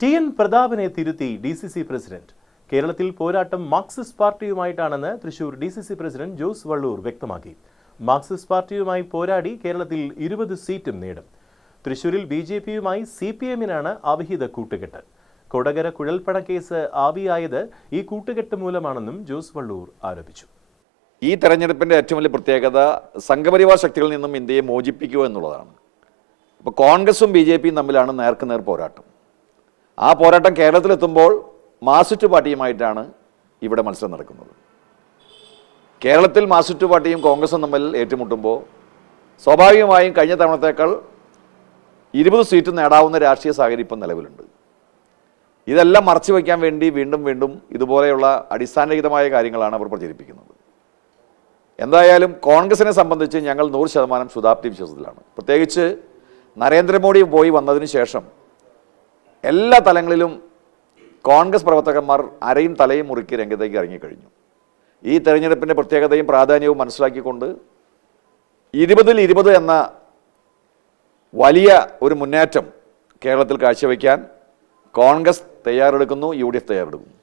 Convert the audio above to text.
TN. പ്രതാപനെ തിരുത്തി DCC. President. കേരളത്തിൽ പോരാട്ടം മാർക്സിസ്റ്റ് പാർട്ടിയുമായിട്ടാണെന്ന് തൃശൂർ ഡി.സി.സി. പ്രസിഡന്റ് ജോസ് വള്ളൂർ വ്യക്തമാക്കി. മാർക്സിസ്റ്റ് പാർട്ടിയുമായി പോരാടി കേരളത്തിൽ 20 സീറ്റും നേടും. തൃശൂരിൽ ബി.ജെ.പിയുമായി CPM-നാണ് അവിഹിത കൂട്ടുകെട്ട്. കൊടകര കുഴൽപ്പണ കേസ് ആവിയായത് ഈ കൂട്ടുകെട്ട് മൂലമാണെന്നും ജോസ് വള്ളൂർ ആരോപിച്ചു. ഈ തെരഞ്ഞെടുപ്പിൻ്റെ ഏറ്റവും വലിയ പ്രത്യേകത സംഘപരിവാർ ശക്തികളിൽ നിന്നും ഇന്ത്യയെ മോചിപ്പിക്കുക എന്നുള്ളതാണ്. അപ്പോൾ കോൺഗ്രസും ബി.ജെ.പിയും തമ്മിലാണ് നേർക്കുനേർ പോരാട്ടം. ആ പോരാട്ടം കേരളത്തിലെത്തുമ്പോൾ മാർക്സിസ്റ്റ് പാർട്ടിയുമായിട്ടാണ് ഇവിടെ മത്സരം നടക്കുന്നത്. കേരളത്തിൽ മാർക്സിസ്റ്റ് പാർട്ടിയും കോൺഗ്രസും തമ്മിൽ ഏറ്റുമുട്ടുമ്പോൾ സ്വാഭാവികമായും കഴിഞ്ഞ തവണത്തേക്കാൾ 20 സീറ്റ് നേടാവുന്ന രാഷ്ട്രീയ സാഹചര്യം ഇപ്പം നിലവിലുണ്ട്. ഇതെല്ലാം മറച്ചു വയ്ക്കാൻ വേണ്ടി വീണ്ടും ഇതുപോലെയുള്ള അടിസ്ഥാനരഹിതമായ കാര്യങ്ങളാണ് അവർ പ്രചരിപ്പിക്കുന്നത്. എന്തായാലും കോൺഗ്രസിനെ സംബന്ധിച്ച് ഞങ്ങൾ 100% ശുഭാപ്തി വിശ്വാസത്തിലാണ്. പ്രത്യേകിച്ച് നരേന്ദ്രമോദി പോയി വന്നതിന് ശേഷം എല്ലാ തലങ്ങളിലും കോൺഗ്രസ് പ്രവർത്തകന്മാർ അരയും തലയും മുറുക്കി രംഗത്തേക്ക് ഇറങ്ങിക്കഴിഞ്ഞു. ഈ തെരഞ്ഞെടുപ്പിൻ്റെ പ്രത്യേകതയും പ്രാധാന്യവും മനസ്സിലാക്കിക്കൊണ്ട് 20-20 എന്ന വലിയ ഒരു മുന്നേറ്റം കേരളത്തിൽ കാഴ്ചവെക്കാൻ കോൺഗ്രസ് തയ്യാറെടുക്കുന്നു, UDF തയ്യാറെടുക്കുന്നു.